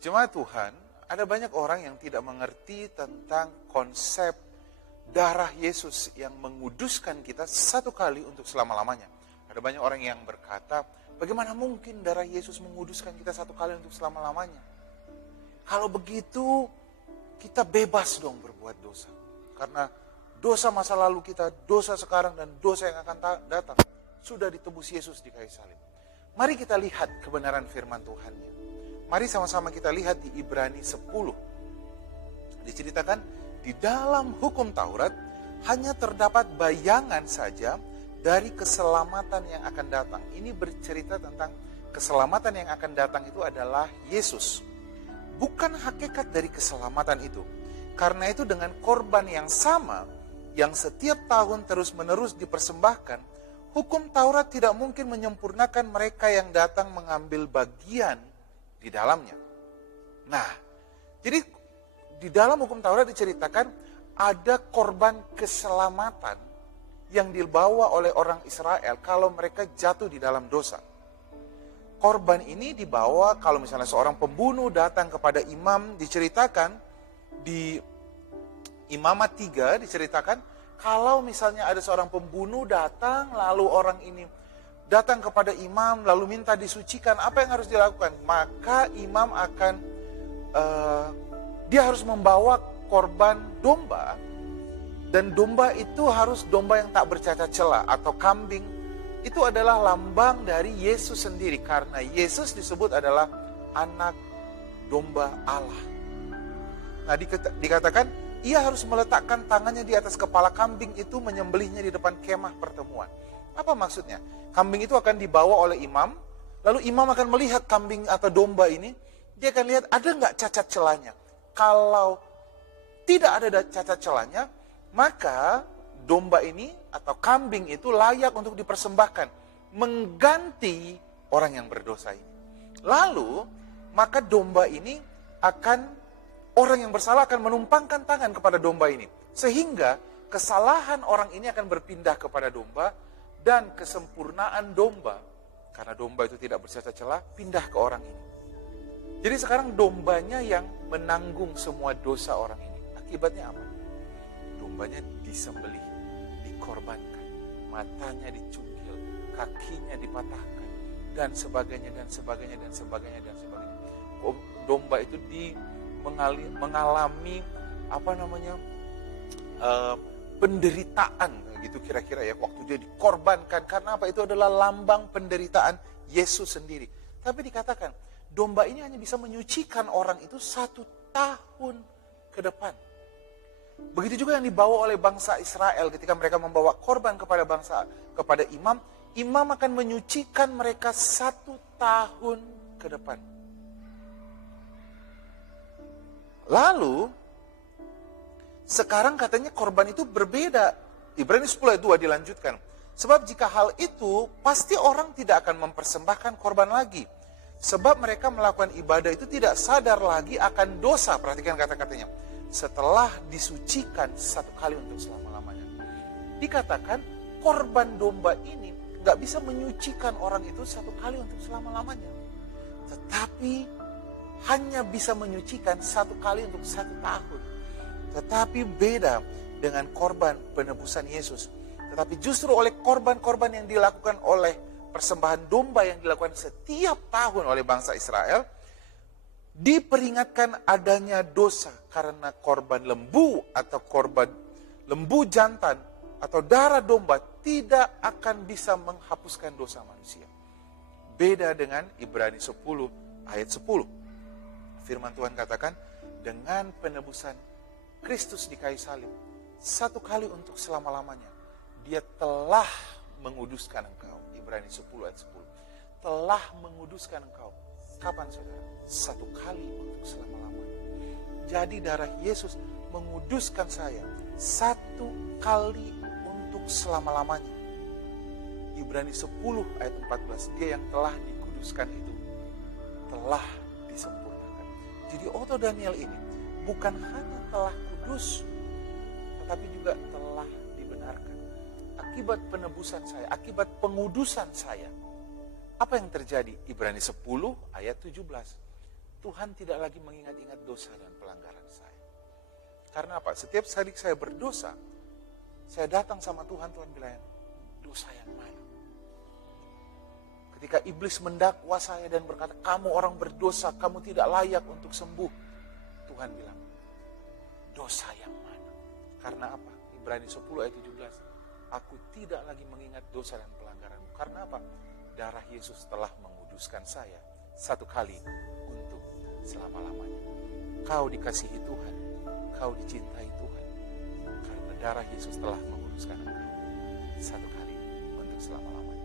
Jemaat Tuhan, ada banyak orang yang tidak mengerti tentang konsep darah Yesus yang menguduskan kita satu kali untuk selama-lamanya. Ada banyak orang yang berkata, bagaimana mungkin darah Yesus menguduskan kita satu kali untuk selama-lamanya? Kalau begitu, kita bebas dong berbuat dosa. Karena dosa masa lalu kita, dosa sekarang, dan dosa yang akan datang sudah ditebus Yesus di kayu salib. Mari kita lihat kebenaran firman Tuhan-Nya. Mari sama-sama kita lihat di Ibrani 10. Diceritakan, di dalam hukum Taurat hanya terdapat bayangan saja dari keselamatan yang akan datang. Ini bercerita tentang keselamatan yang akan datang itu adalah Yesus. Bukan hakikat dari keselamatan itu. Karena itu dengan korban yang sama, yang setiap tahun terus-menerus dipersembahkan, hukum Taurat tidak mungkin menyempurnakan mereka yang datang mengambil bagian di dalamnya. Nah, jadi di dalam hukum Taurat diceritakan ada korban keselamatan yang dibawa oleh orang Israel kalau mereka jatuh di dalam dosa. Korban ini dibawa kalau misalnya seorang pembunuh datang kepada imam, diceritakan di Imamat 3 diceritakan kalau misalnya ada seorang pembunuh datang lalu orang ini datang kepada imam lalu minta disucikan, apa yang harus dilakukan? Maka imam akan dia harus membawa korban domba, dan domba itu harus domba yang tak bercacat celah atau kambing. Itu adalah lambang dari Yesus sendiri, karena Yesus disebut adalah anak domba Allah. Nah, dikatakan ia harus meletakkan tangannya di atas kepala kambing itu, menyembelihnya di depan kemah pertemuan. Apa maksudnya? Kambing itu akan dibawa oleh imam, lalu imam akan melihat kambing atau domba ini, dia akan lihat ada nggak cacat celahnya. Kalau tidak ada cacat celahnya, maka domba ini atau kambing itu layak untuk dipersembahkan, mengganti orang yang berdosa ini. Lalu, maka domba ini orang yang bersalah akan menumpangkan tangan kepada domba ini. Sehingga kesalahan orang ini akan berpindah kepada domba, dan kesempurnaan domba, karena domba itu tidak bercacat celah, pindah ke orang ini. Jadi sekarang dombanya yang menanggung semua dosa orang ini. Akibatnya apa? Dombanya disembelih, dikorbankan, matanya dicungkil, kakinya dipatahkan, dan sebagainya, dan sebagainya, dan sebagainya, dan sebagainya. Domba itu mengalami penderitaan gitu kira-kira ya, waktu dia dikorbankan. Karena apa? Itu adalah lambang penderitaan Yesus sendiri. Tapi dikatakan domba ini hanya bisa menyucikan orang itu 1 tahun ke depan. Begitu juga yang dibawa oleh bangsa Israel ketika mereka membawa korban kepada imam. Imam akan menyucikan mereka 1 tahun ke depan. Lalu sekarang katanya korban itu berbeda. Ibrani 10 ayat 2 dilanjutkan. Sebab jika hal itu, pasti orang tidak akan mempersembahkan korban lagi. Sebab mereka melakukan ibadah itu tidak sadar lagi akan dosa. Perhatikan kata-katanya. Setelah disucikan 1 kali untuk selama-lamanya. Dikatakan korban domba ini gak bisa menyucikan orang itu 1 kali untuk selama-lamanya. Tetapi hanya bisa menyucikan 1 kali untuk 1 tahun. Tetapi beda dengan korban penebusan Yesus. Tetapi justru oleh korban-korban yang dilakukan oleh persembahan domba yang dilakukan setiap tahun oleh bangsa Israel, diperingatkan adanya dosa karena korban lembu atau korban lembu jantan atau darah domba tidak akan bisa menghapuskan dosa manusia. Beda dengan Ibrani 10 ayat 10. Firman Tuhan katakan, dengan penebusan Kristus di kayu salib, 1 kali untuk selama-lamanya, dia telah menguduskan engkau. Ibrani 10 ayat 10. Telah menguduskan engkau. Kapan saudara? 1 kali untuk selama-lamanya. Jadi darah Yesus menguduskan saya 1 kali untuk selama-lamanya. Ibrani 10 ayat 14. Dia yang telah dikuduskan itu telah disempurnakan. Jadi Otto Daniel ini bukan hanya telah kudus, tetapi juga telah dibenarkan. Akibat penebusan saya, akibat pengudusan saya. Apa yang terjadi? Ibrani 10 ayat 17. Tuhan tidak lagi mengingat-ingat dosa dan pelanggaran saya. Karena apa? Setiap kali saya berdosa, saya datang sama Tuhan, Tuhan bilang, dosa yang mana? Ketika iblis mendakwa saya dan berkata, kamu orang berdosa, kamu tidak layak untuk sembuh. Tuhan bilang, dosa yang mana? Karena apa? Ibrani 10 ayat 17. Aku tidak lagi mengingat dosa dan pelanggaranmu. Karena apa? Darah Yesus telah menguduskan saya satu kali untuk selama-lamanya. Kau dikasihi Tuhan, kau dicintai Tuhan. Karena darah Yesus telah menguduskan engkau satu kali untuk selama-lamanya.